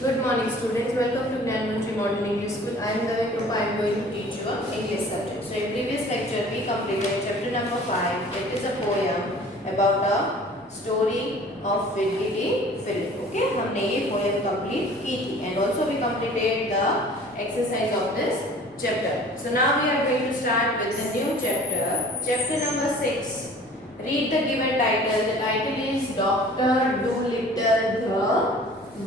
Good morning, students. Welcome to Gyanmanjari Model English School. I am Davi Krupa. I am going to teach you an English subject. So, in previous lecture, we completed chapter number 5. It is a poem about a story of Virgili Philip. Okay, हमने ये poem complete की थी, and also we completed the exercise of this chapter. So now we are going to start with the new chapter, chapter number 6. Read the given title. The title is Dr. Dolittle the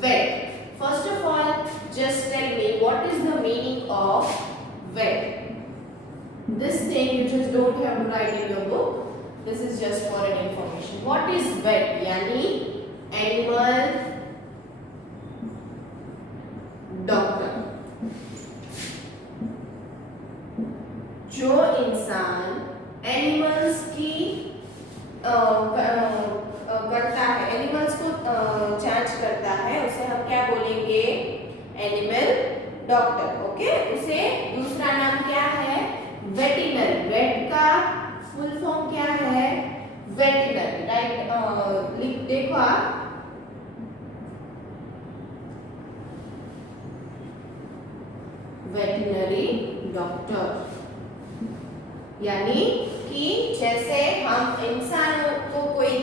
Vet. First of all, just tell me what is the meaning of vet. This thing you just don't have to write in your book. This is just for an information. What is vet? यानी animal doctor. जो इंसान animals की करता है, animals को जांच करता है, उसे हम क्या बोलेंगे? Animal doctor. ओके, उसे दूसरा नाम क्या है? वेटिनरी. वेट का फुल फॉर्म क्या है? वेटिनरी. राइट, देखो आप, वेटिनरी डॉक्टर यानी कि जैसे हम इंसानों को कोई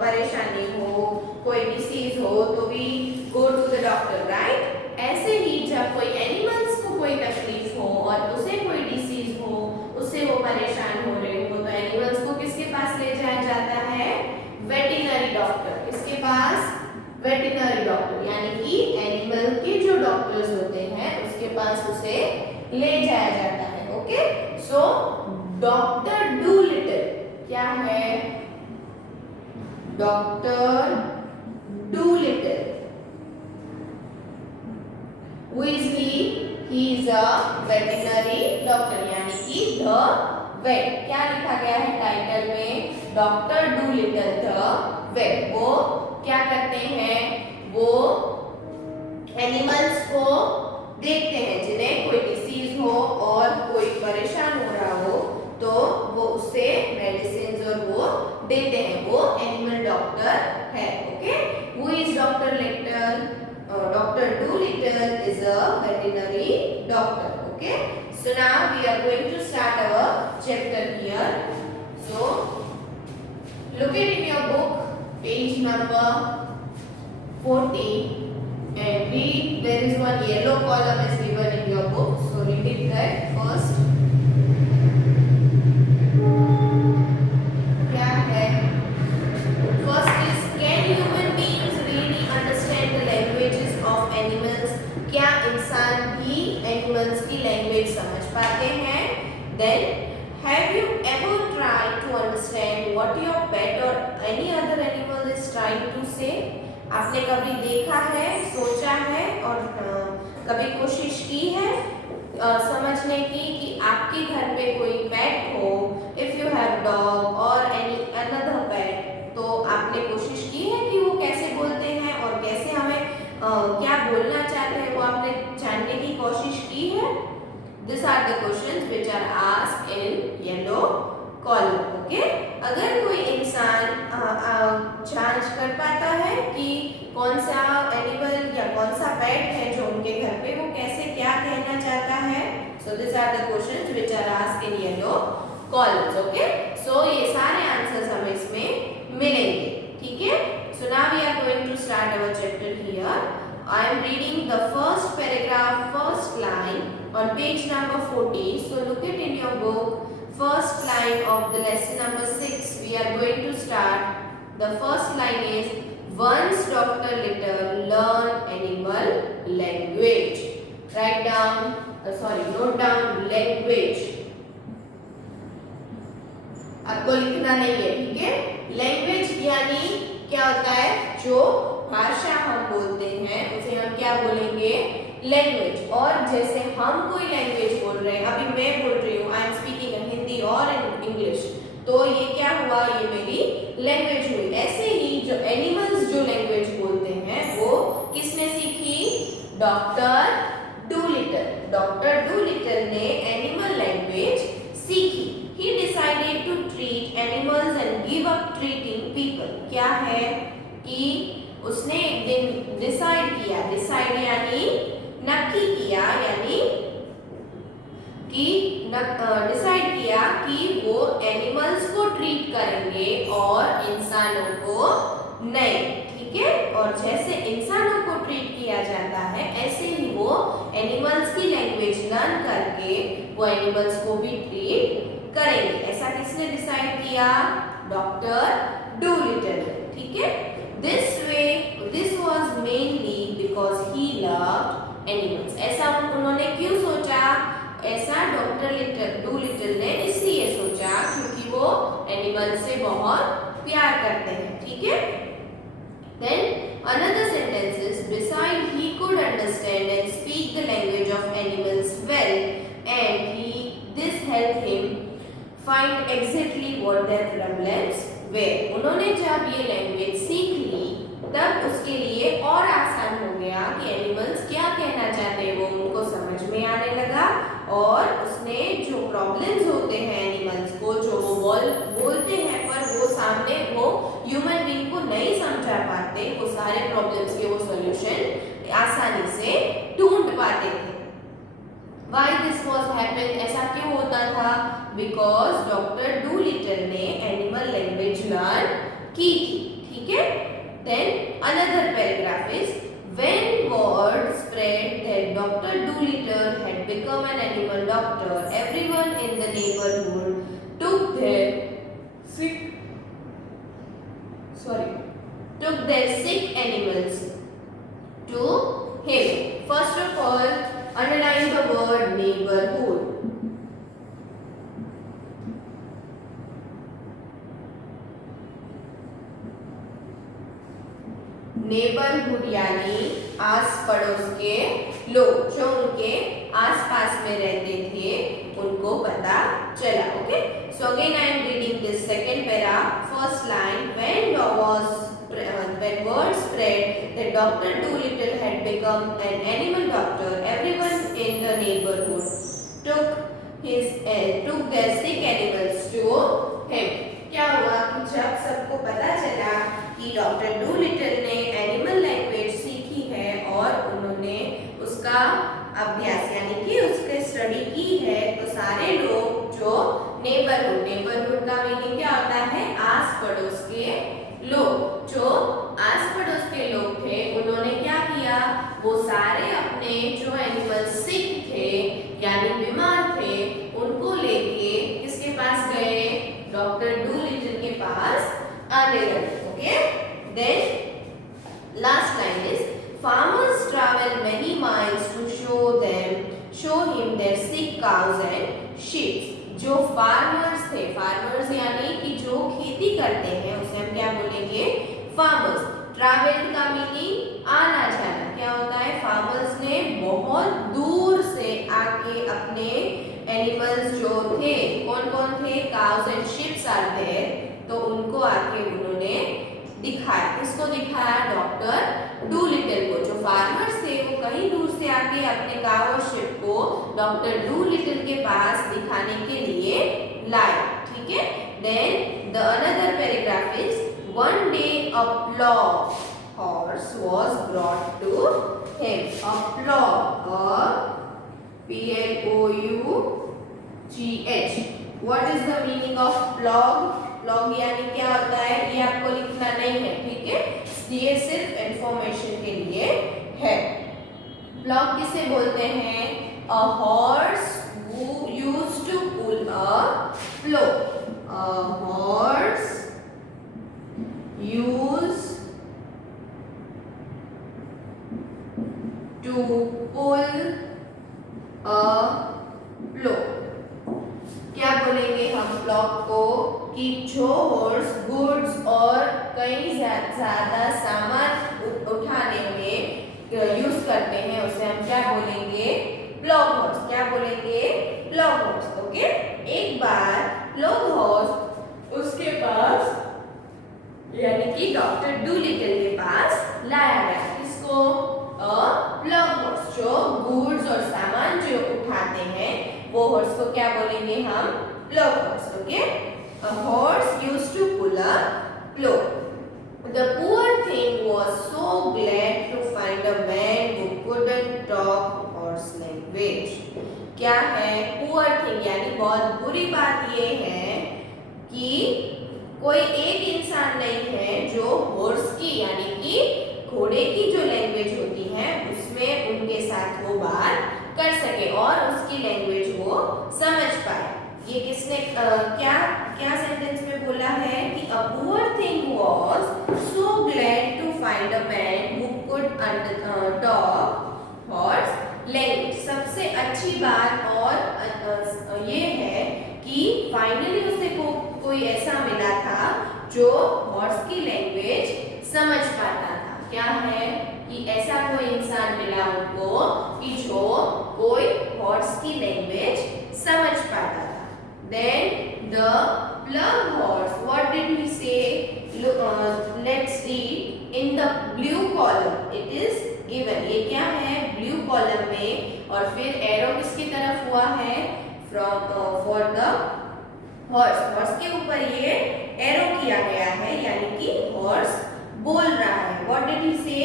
परेशानी हो, कोई डिसीज हो तो we go to the doctor, right? ऐसे ही जब कोई एनिमल्स को कोई तकलीफ हो और उसे कोई डिसीज हो, उससे वो परेशान हो रहे हो, तो एनिमल्स को किसके पास ले जाया जाता है? Veterinary doctor. किसके पास? Veterinary doctor. यानी कि एनिमल के जो डॉक्टर्स होते हैं उसके पास उसे ले जाया जाता है. ओके, सो डॉक्टर डूलिटल क्या है? Doctor Dolittle. Who is he? He is a veterinary doctor. यानी कि द वेट. क्या लिखा गया है टाइटल में? Doctor Dolittle the vet. वो क्या करते हैं? वो एनिमल्स को देखते हैं जिन्हें कोई डिसीज हो और कोई परेशान हो रहा हो, तो वो उससे मेडिसिन और वो देते हैं. वो एनिमल डॉक्टर है. Okay, who is doctor Little? Doctor Dolittle is a veterinary doctor. Okay, so now we are going to start our chapter here. So look at in your book page number 40 and read. There is one yellow column is given in your book, so read it that first. क्या है? First is, can human beings really understand the languages of animals? क्या इंसान भी animals की language समझ पाते हैं? Then have you ever tried to understand what your pet or any other animal is trying to say? आपने कभी देखा है, सोचा है और कभी कोशिश की है समझने की कि आपके घर पे कोई पेट हो, इफ यू हैव डॉग और एनी अनदर पेट, तो आपने कोशिश की है कि वो कैसे बोलते हैं और कैसे हमें क्या बोलना चाहते हैं, वो आपने जानने की कोशिश की है? These are the questions which are asked in yellow column. Okay? अगर कोई इंसान जांच कर पाता है कि कौन सा एनिमल या कौन सा पेट है जो उनके घर पे, वो कैसे क्या कहना चाहता है, so these are the questions which are asked in yellow columns. Okay? So ये सारे आंसर्स हमें इसमें मिलेंगे. ठीक है? So now we are going to start our chapter here. I am reading the first paragraph, first line on page number 40. So look it in your book. First line of the lesson number 6. We are going to start. The first line is, once Dr. Little learned animal language. Write down, note down language. आपको लिखना नहीं है, ठीक है? Language यानी क्या होता है? जो भाषा हम बोलते हैं उसे हम क्या बोलेंगे? लैंग्वेज. और जैसे हम कोई लैंग्वेज बोल रहे हैं, अभी मैं बोल रही हूँ, I am speaking in Hindi और इन इंग्लिश, तो ये क्या हुआ? ये मेरी लैंग्वेज हुई. ऐसे ही जो एनिमल्स जो लैंग्वेज बोलते हैं वो किसने सीखी? Doctor Dolittle. डॉक्टर डूलिटल ने एनिमल लैंग्वेज सीखी. He decided to treat animals and give up treating people. क्या है कि उसने एक डिसाइड किया, डिसाइड यानी नक्की किया, यानी कि डिसाइड किया कि वो एनिमल्स को ट्रीट करेंगे और इंसानों को नहीं, ठीक है। और जैसे इंसानों को ट्रीट किया जाता है ऐसे ही वो एनिमल्स की लैंग्वेज लर्न करके वो एनिमल्स को भी ट्रीट करेंगे। ऐसा किसने डिसाइड किया? डॉक्टर डूलिटल, ठीक है। This was mainly because he loved animals. ऐसा उन्होंने क्यों सोचा? ऐसा डॉक्टर डूलिटल ने इसलिए सोचा क्योंकि वो एनिमल से बहुत प्यार करते हैं, ठीक है। Then another sentence is beside he could understand and speak the language of animals well, and this helped him find exactly what their problems were. उन्होंने जब ये लैंग्वेज सीख ली तब उसके लिए और आसान हो गया कि एनिमल्स क्या कहना चाहते हैं वो उनको समझ में आने लगा, और उसने जो प्रॉब्लम्स होते हैं एनिमल्स को, जो वो बोलते हैं पर वो सामने वो ह्यूमन बीइंग को नहीं समझा पाते, वो सारे प्रॉब्लम्स के वो सॉल्यूशन आसानी से ढूंढ पाते थे। Why this was happened? ऐसा क्यों होता था? Because डॉक्टर डूलिटल ने एनिमल लैंग्वेज लर्न की थी, ठीक है। Then another paragraph is when word spread that Dr. Dolittle had become an animal doctor, everyone in the neighborhood took their sick animals to him. First of all, underline the word neighborhood. Neighbourhood यानी आस पड़ोस के लोग, जो उनके आस पास में रहते थे उनको पता चला, okay. So again I am reading this second para, first line, when word spread that Dr. Dolittle had become an animal doctor, everyone in the neighborhood took their sick animals to him. क्या हुआ कि जब सबको पता चला कि doctor Dolittle ने animal language सीखी है और उन्होंने उसका अभ्यास यानी कि उसके स्टडी की है, तो सारे लोग जो नेबरहुड का मीनिंग क्या होता है? आस पड़ोस के लोग, जो आस पड़ोस के लोग थे उन्होंने क्या किया? वो सारे अपने जो एनिमल सिक थे यानी बीमार थे उनको लेके किसके पास गए? डॉक्टर डूलिटल के पास आने लगे, okay. Then last line is farmers travel many miles to show him their sick cows and sheep. जो फार्मर्स थे, फार्मर्स यानी कि जो खेती करते हैं उसे हम क्या बोलेंगे? फार्मर्स। ट्रैवल का मीनिंग आना जाना, क्या होता है? फार्मर्स ने बहुत दूर से आके अपने एनिमल्स जो थे, कौन कौन थे? Cows and ships are there, तो उनको आके उन्होंने दिखाया। किसको दिखाया? डॉक्टर डूलिटल को। जो फार्मर्स थे वो कहीं दूर से आके अपने काउ और शिप को डॉक्टर डूलिटल के पास दिखाने के लिए लाए, ठीक है। Then the another paragraph is one day a plough horse was brought to him. A plough, P-L-O-U-G-H. What is the meaning of plough? Plough यानी क्या होता है? ये आपको लिखना नहीं है, ठीक है, ये सिर्फ इंफॉर्मेशन के लिए है। plough किसे बोलते हैं? A horse who used to pull a plough. A horse used to pull a plough. क्या बोलेंगे हम प्लॉग को? कि जो हॉर्स गुड्स और कई ज्यादा सामान उठाने में यूज करते हैं उसे हम क्या बोलेंगे? Plough horse. क्या बोलेंगे? Plough horse, okay. एक बार प्लॉग हॉर्स उसके पास यानी कि डॉक्टर डूलिटल के पास लाया गया। किसको? Plough horse. जो गुड्स और सामान जो उठाते हैं वो हॉर्स को क्या बोलेंगे हम? Plough horse, okay. A horse used to pull a plough. The poor thing was so glad find a man who couldn't talk horse language. क्या है? पुअर थिंग यानी बहुत बुरी बात ये है कि कोई एक इंसान नहीं है जो हॉर्स की यानी कि घोड़े की जो लैंग्वेज होती है उसमें उनके साथ वो बात कर सके और उसकी लैंग्वेज वो समझ पाए। ये किसने क्या क्या सेंटेंस में बोला है कि a poor thing was so glad to find a man who could talk horse language। सबसे अच्छी बात और ये है कि फाइनली उसे कोई ऐसा मिला था जो हॉर्स की लैंग्वेज समझ पाता था। क्या है कि ऐसा कोई इंसान मिला उनको कि जो कोई हॉर्स की लैंग्वेज समझ पाता था। Then the plug horse, what did he say? Let's read in the blue column. It is given. ये क्या है? Blue column में और फिर arrow किसकी तरफ हुआ है? From for the horse. Horse के ऊपर ये arrow किया गया है यानी कि horse बोल रहा है। What did he say?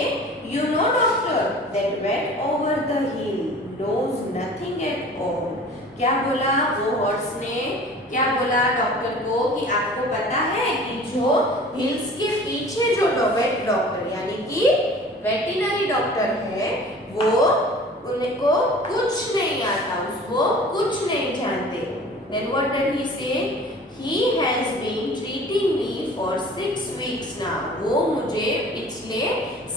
You know, doctor, that went over the hill knows nothing at all. क्या बोला वो हॉर्स ने? क्या बोला डॉक्टर को कि आपको पता है कि जो हिल्स के पीछे जो वेट डॉक्टर यानी कि वेटरिनरी डॉक्टर है वो उनको कुछ नहीं आता, उसको कुछ नहीं जानते। Then what did he say? He has been treating me for 6 weeks now. वो मुझे पिछले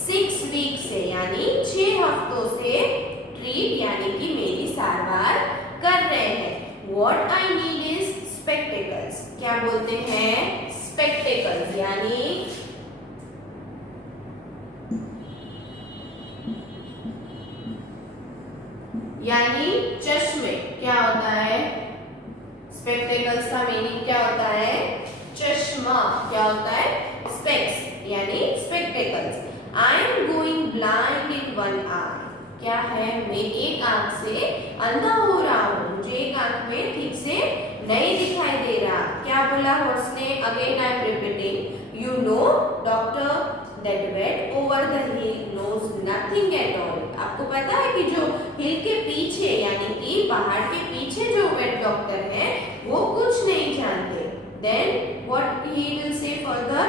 6 weeks से यानी 6 हफ्तों से ट्रीट यानी कि मेरी सारवार कर रहे हैं। What I need is spectacles. क्या बोलते हैं? Spectacles यानी चश्मे। क्या होता है? Spectacles का मीनिंग क्या होता है? चश्मा। क्या होता है? Specs यानी spectacles. I am going blind in one eye. क्या है? मैं एक आंख से अंधा हो रहा हूँ, मुझे एक आंख में ठीक से नहीं दिखाई दे रहा। क्या बोला हॉर्स ने? Again I am repeating, you know doctor that vet over the hill knows nothing at all. आपको पता है कि जो हिल के पीछे यानी कि पहाड़ के पीछे जो वेट डॉक्टर है वो कुछ नहीं जानते। Then what he will say further?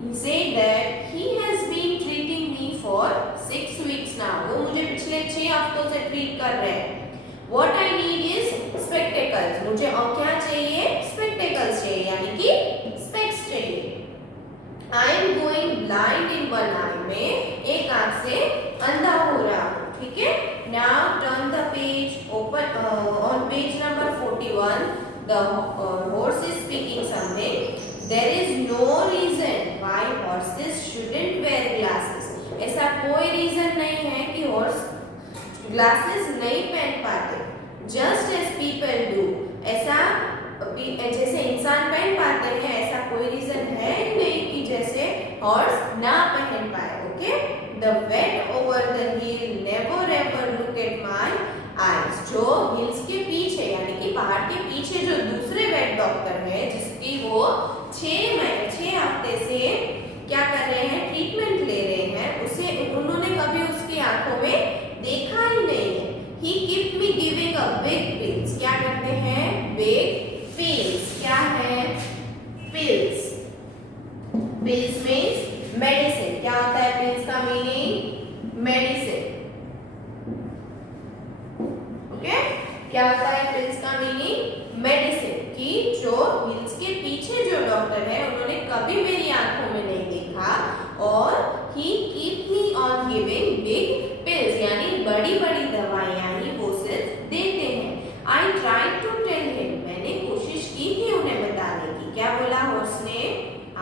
He said that he has been treating me for 6 weeks now. वो मुझे पिछले 6 हफ्तों से ट्रीट कर रहे हैं। What I need is spectacles. मुझे और क्या चाहिए? Spectacles चाहिए यानी कि specs चाहिए। I am going blind in one eye. मैं एक आंख से अंधा हो रहा हूँ। ठीक है? Now turn the page. Open on page number 41. The horse is speaking something. There is no reason why horses shouldn't wear glasses. ऐसा कोई रीजन नहीं है कि हॉर्स ग्लासेस नहीं पहन पाते। Just as people do. ऐसा जैसे इंसान पहन पाते हैं ऐसा कोई रीजन है ही नहीं कि जैसे हॉर्स ना पहन पाए। Okay? The vet over the hill never ever look at my eyes. जो हिल्स के पीछे यानी कि पहाड़ के पीछे जो दूसरे वेट डॉक्टर है जिसकी वो 6 हफ्ते से क्या कर रहे हैं? ट्रीटमेंट ले रहे हैं। उसे उन्होंने कभी उसकी आंखों में देखा ही नहीं है। He keep me giving a big pills. क्या करते हैं? Big pills. क्या है? Pills. Pills means medicine. क्या होता है pills का मीनिंग? Medicine. ओके? क्या होता है pills का मीनिंग? मेडिसिन। कि जो हिल्स के पीछे जो डॉक्टर है उन्होंने कभी मेरी आंखों में नहीं देखा और ही keep me on giving big pills यानी बड़ी बड़ी दवाइयां ही वो सिर्फ देते हैं। I try to tell him. मैंने कोशिश की थी उन्हें बताने की। क्या बोला हॉर्स ने?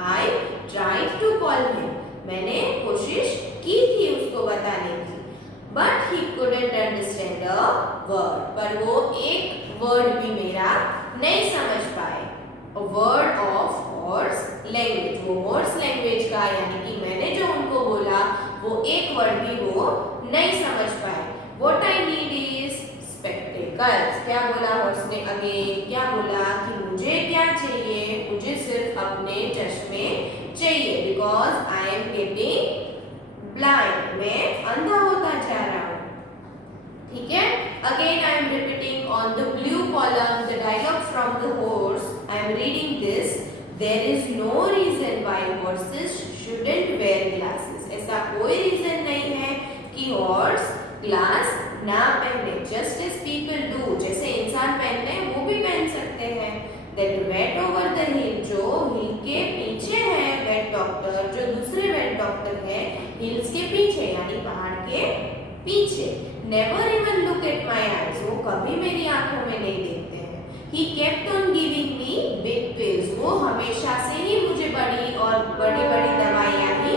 I try to call him. मैंने कोशिश की थी उसको बताने की। But he couldn't understand a word. पर वो एक वर्ड भी मेरा नहीं समझ पाए। A word of horse language. वो horse language का यानी कि मैंने जो उनको बोला वो एक वर्ड भी वो नहीं समझ पाए। What I need is spectacles. क्या बोला horse ने? अगेन क्या बोला कि मुझे क्या चाहिए? मुझे सिर्फ अपने चश्मे चाहिए। Because I am getting blind, मैं अंधा होता जा रहा हूँ. ठीक है. Again I am repeating on the blue column the dialogue from the horse. I am reading this. There is no reason why horses shouldn't wear glasses. ऐसा कोई रीजन नहीं है कि हॉर्स ग्लास ना पहने. Just as people do, जैसे इंसान पहनते हैं वो भी पहन सकते हैं. That vet over the hill, जो हिल के पीछे है वेट डॉक्टर, जो दूसरे वेट डॉक्टर है हिल्स के पीछे यानी पहाड़ के पीछे. Never even look at my eyes, वो कभी मेरी आंखों में नहीं देखते हैं. He kept on giving me big pills, वो हमेशा से ही मुझे बड़ी और बड़ी-बड़ी दवाइयाँ ही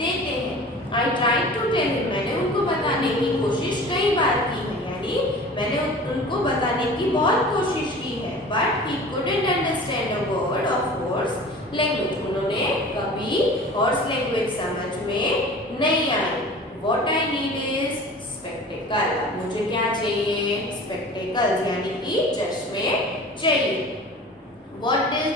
देते हैं. I tried to tell him, मैंने उनको बताने की कोशिश कई बार की है, यानी मैंने उनको बताने की बहुत कोशिश की है. But he couldn't understand a word of horse language, उन्होंने कभी horse language समझ में नहीं आई. What I need is spectacle, मुझे क्या चाहिए? Spectacles यानी कि चश्मे चाहिए. What did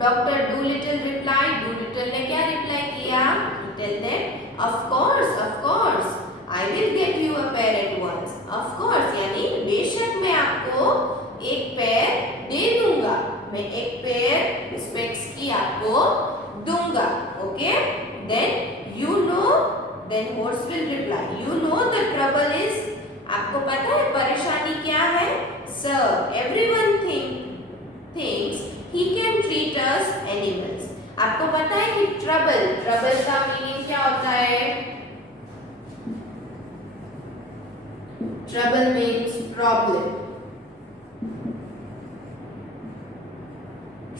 Dr. Dolittle reply? Dolittle ने क्या रिप्लाई किया? He tell them, of course, I will get you a pair at once. Of course यानी बेशक मैं आपको एक पेयर दे दूंगा, मैं एक पेयर स्पेक्स की आपको दूंगा. Okay? Then horse will reply, you know the trouble is, आपको पता है परेशानी क्या है? Sir, everyone thinks he can treat us animals. आपको पता है कि ट्रबल का मीनिंग क्या होता है? Trouble means problem.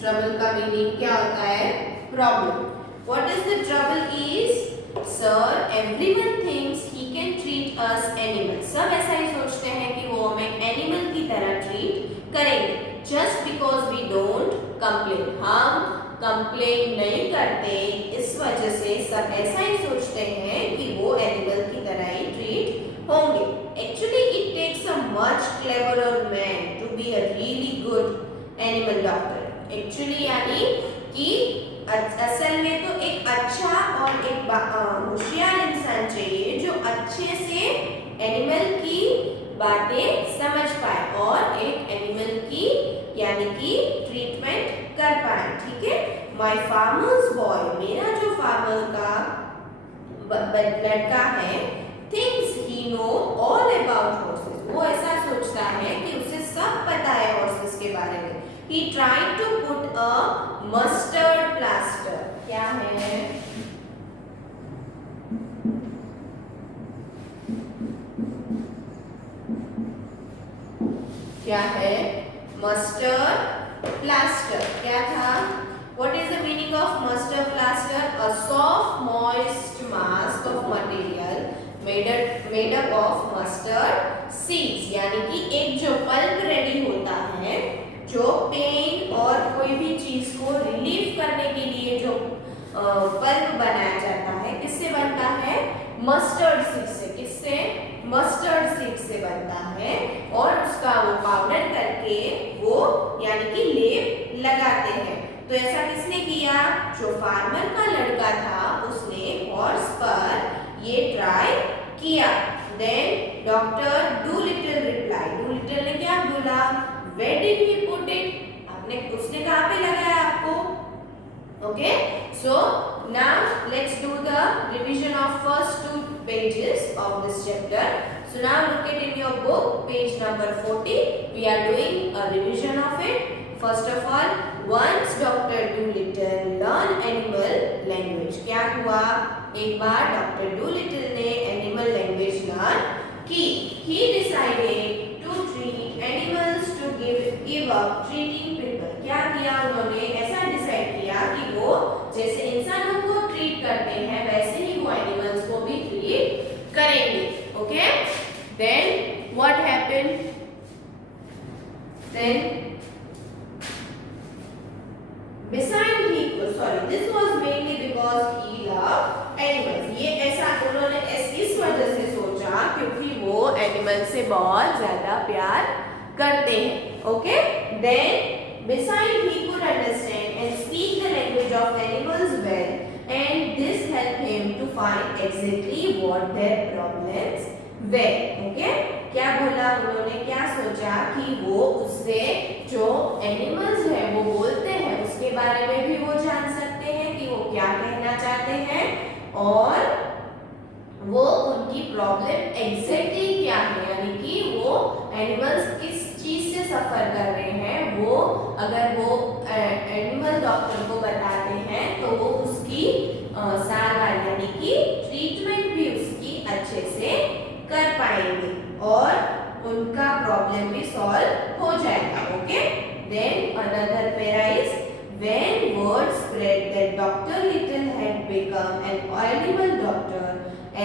ट्रबल का मीनिंग क्या होता है? Problem. What is the trouble is? Sir, everyone thinks he can treat us animals. सब ऐसा ही सोचते हैं कि वो हमें एनिमल की तरह ट्रीट करेंगे. Just because we don't complain, हम कंप्लेन नहीं करते, इस वजह से सब ऐसा ही सोचते हैं कि वो एनिमल की तरह ही ट्रीट होंगे. Actually, it takes a much cleverer man to be a really good animal doctor. Actually यानी कि असल में तो एक अच्छा और एक होशियार इंसान चाहिए जो अच्छे से एनिमल की बातें समझ पाए और एक एनिमल की यानी कि ट्रीटमेंट कर पाए. ठीक है. माय फार्मर्स बॉय, मेरा जो फार्मर का लड़का है, thinks he know all about horses, वो ऐसा सोचता है कि उसे सब पता है हॉर्सेस के बारे में. He tried to put a mustard plaster. क्या है? क्या है? Mustard plaster. क्या था? What is the meaning of mustard plaster? A soft, moist mask of material made up of mustard seeds. यानी कि एक जो पल्प रेडी होता है, जो पेन और कोई भी चीज को रिलीव करने के लिए जो पल्प बनाया जाता है, किससे बनता है? मस्टर्ड सीड से. किससे? मस्टर्ड सीड से बनता है और उसका वो पाउडर करके वो यानी कि लेप लगाते हैं. तो ऐसा किसने किया? जो फार्मर का लड़का था उसने हॉर्स पर ये ट्राई किया. Then doctor Dolittle reply, Dolittle ने क्या बोला? Where did he put it? उसने कहाँ पे लगाया आपको? Okay, so now let's do the revision of first 2 pages of this chapter. So now look at in your book, page number 40. We are doing a revision of it. First of all, once Dr. Dolittle learned animal language. क्या हुआ? एक बार Dr. Dolittle ने animal language learn की. He decided to treat animals to give up treating people. क्या किया उन्होंने? ऐसा decide किया कि वो जैसे इंसानों को ट्रीट करते हैं वैसे ही वो एनिमल्स को भी ट्रीट करेंगे. Okay. Then what happened? Then beside he sorry this was mainly because he loved animals. ये ऐसा उन्होंने इस वजह से सोचा क्योंकि वो एनिमल से बहुत ज्यादा प्यार करते हैं. Okay. Then beside he could understand and speak the language of animals well and this helped him to find exactly what their problems were. Okay? क्या बोला उन्होंने, क्या सोचा कि वो उससे जो एनिमल्स है वो बोलते हैं उसके बारे में भी वो जान सकते हैं कि वो क्या कहना चाहते हैं और वो उनकी प्रॉब्लम एग्जैक्टली क्या है, यानी कि वो एनिमल्स किस चीज से सफर कर रहे हैं, वो अगर वो एनिमल डॉक्टर को बताते हैं तो वो उसकी सारवार यानी कि ट्रीटमेंट भी उसकी अच्छे से कर पाएंगे और उनका प्रॉब्लम भी सॉल्व हो जाएगा. Okay, then another para is when word spread that Dr. Little had become an animal doctor,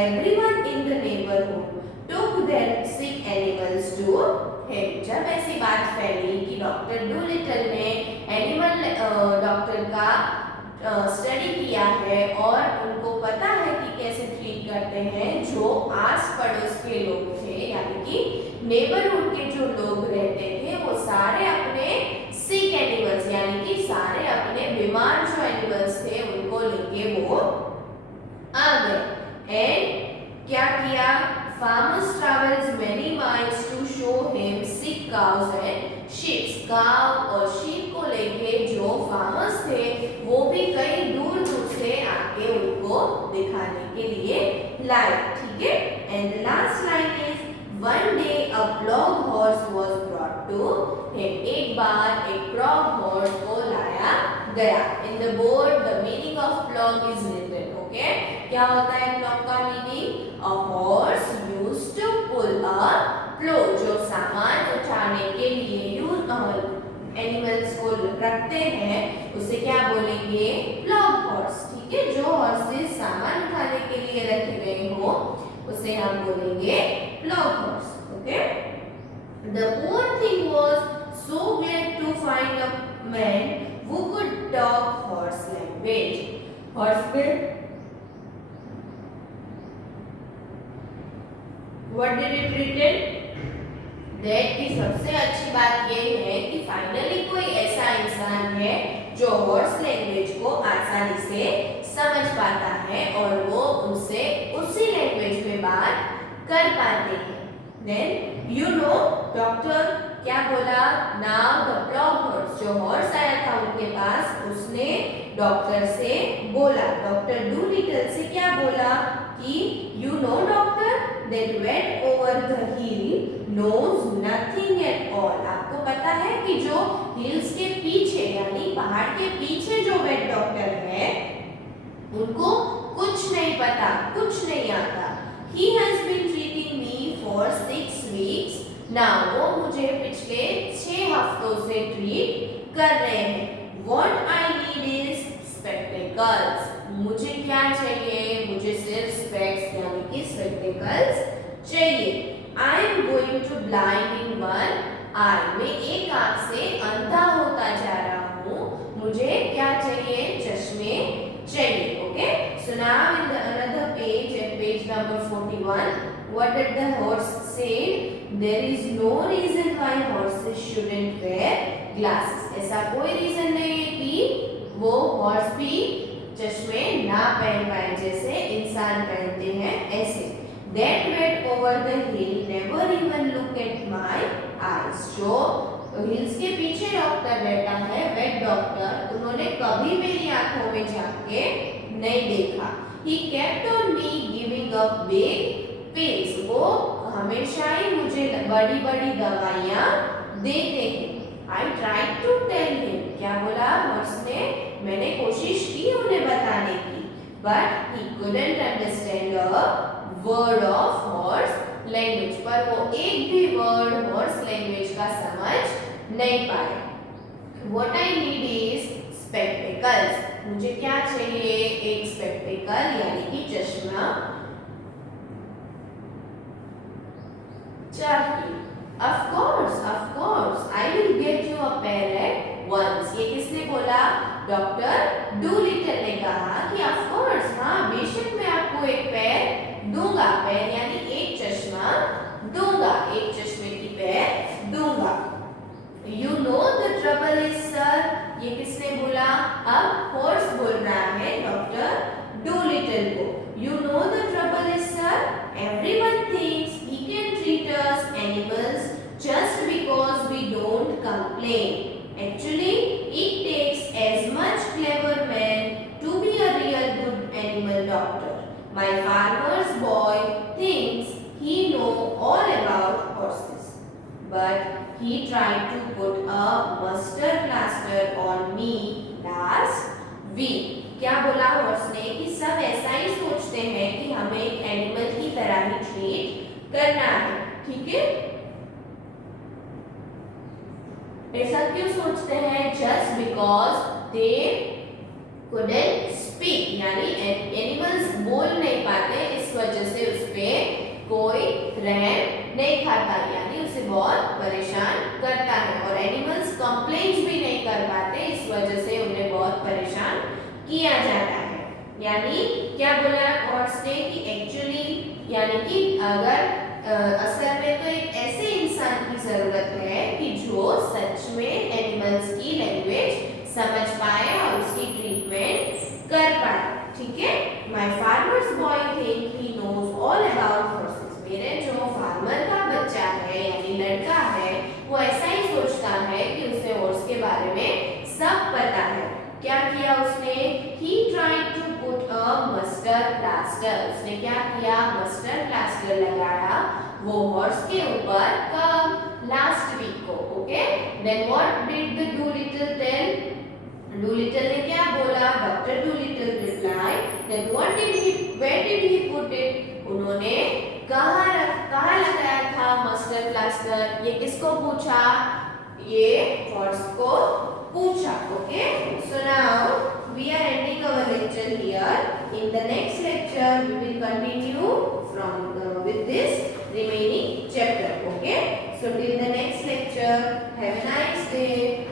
everyone in the neighborhood took their sick animals to him. जब ऐसी बात फैली कि डॉक्टर डूलिटल ने एनिमल डॉक्टर का study किया है और उनको पता है कि कैसे ट्रीट करते हैं, जो आस पड़ोस के लोग थे यानी कि नेबरहुड के जो लोग रहते थे वो सारे अपने सिक एनिमल्स यानी कि सारे अपने बीमार जो एनिमल्स थे उनको लेके वो आ गए. एंड क्या किया, farmers travels many miles to show him sick cows and sheep. काव और शीप को लेके जो फार्मर्स थे वो भी कई दूर दूर से आके उनको दिखाने के लिए लाए. ठीक है. And the last line is one day a plug horse was brought to him. एक बार एक plug horse को लाया गया. In the board the meaning of plug is written. Okay? क्या होता है plug का meaning? A horse used to pull a plow. जो सामान उठाने के लिए एनिमल्स को रखते हैं उसे क्या बोलेंगे, प्लग हॉर्स. ठीक है. जो हॉर्सेस सामान उठाने के लिए रखे गए हो उसे हम बोलेंगे plug horse. Okay. The poor thing was so glad to find a man who could talk horse language. Horse में what did it written? That की सबसे अच्छी बात ये है कि फाइनली कोई ऐसा इंसान है जो हॉर्स लैंग्वेज को आसानी से समझ पाता है और वो उनसे उसी लैंग्वेज में बात कर पाते हैं. देन यू नो डॉक्टर क्या बोला, नाउ द प्लग हॉर्स. जो हॉर्स आया था उनके पास उसने डॉक्टर से बोला, डॉक्टर डूलिटल से क्या बोला कि you know doctor that went over the hill knows nothing at all. आपको पता है कि जो हिल्स के पीछे यानी पहाड़ के पीछे जो वेट डॉक्टर है उनको कुछ नहीं पता, कुछ नहीं आता. He has been treating me for 6 weeks now. वो मुझे पिछले 6 हफ्तों से ट्रीट कर रहे हैं. What I need is spectacles. मुझे क्या चाहिए, मुझे सिर्फ स्पेक्स यानी कि स्पेक्टिकल्स चाहिए. I am going to blind in one eye. मैं एक आंख से अंधा होता जा रहा हूँ, मुझे क्या चाहिए, चश्मे चाहिए. Okay. So now in the another page eight page number 41 what did the horse say? There is no reason why horses shouldn't wear glasses. ऐसा कोई रीजन नहीं है कि वो हॉर्स भी चश्मे ना पहन पाए जैसे इंसान पहनते हैं ऐसे. That went over the hill never even look at my eyes. जो हिल्स के पीछे डॉक्टर रहता है वेट डॉक्टर, उन्होंने कभी मेरी आंखों में झांक के नहीं देखा. He kept on me giving up big pills. वो हमेशा ही मुझे बड़ी बड़ी दवाइयाँ देते हैं. I tried to tell him. क्या बोला हॉर्स ने, मैंने कोशिश की उन्हें बताने की. But he couldn't understand a word of horse language. पर वो एक भी वर्ड हॉर्स लैंग्वेज का समझ नहीं पाए. What I need is spectacles. मुझे क्या चाहिए, एक स्पेक्टिकल यानी कि चश्मा चाहिए. Of course, I will get you a pair at once. ये किसने बोला, डॉक्टर डूलिटल ने कहा कि of course, हाँ बेशक मैं आपको एक पैर दूंगा. पैर यानी एक चश्मा दूंगा, एक चश्मे की पैर दूंगा. You know the trouble is sir. ये किसने बोला, अब हॉर्स बोल रहा है doctor he tried to put a mustard plaster on me last week. क्या बोला हॉर्स ने कि सब ऐसा ही सोचते हैं कि हमें एक एनिमल की तरह ही ट्रीट करना है, ठीक है। ऐसा क्यों सोचते हैं? Just because they couldn't speak, यानी एनिमल्स बोल नहीं पाते, इस वजह से उस पे कोई रहम नहीं खाता, यानी उसे बहुत परेशान करता है। और एनिमल्स कंप्लेंट्स भी नहीं कर पाते, इस वजह से उन्हें बहुत परेशान किया जाता है। यानी क्या बोला हॉर्स ने कि एक्चुअली यानी कि अगर असल में तो एक ऐसे इंसान की जरूरत है कि जो सच में एनिमल्स की लैंग्वेज समझ पाए और उसकी ट्रीटमेंट कर पाए, ठीक है। My farmers boy think he knows all about horses. मेरे जो फार्मर का बच्चा है यानी लड़का है, वो ऐसा ही सोचता है कि उसे हॉर्स के बारे में सब पता है। क्या किया उसने? He tried to put a mustard plaster. उसने क्या किया? मस्टर्ड प्लास्टर लगाया वो हॉर्स के ऊपर कब? लास्ट वीक को, okay. Then what did the Dolittle tell? Dolittle ने क्या बोला? Doctor Dolittle reply that where did he put it? उन्होंने कहाँ लगाया था मस्टर्ड प्लास्टर? ये किसको पूछा? ये हॉर्स को पूछा, okay. So now we are ending our lecture here. In the next lecture we will continue from with this remaining chapter, okay. So till the next lecture, have a nice day.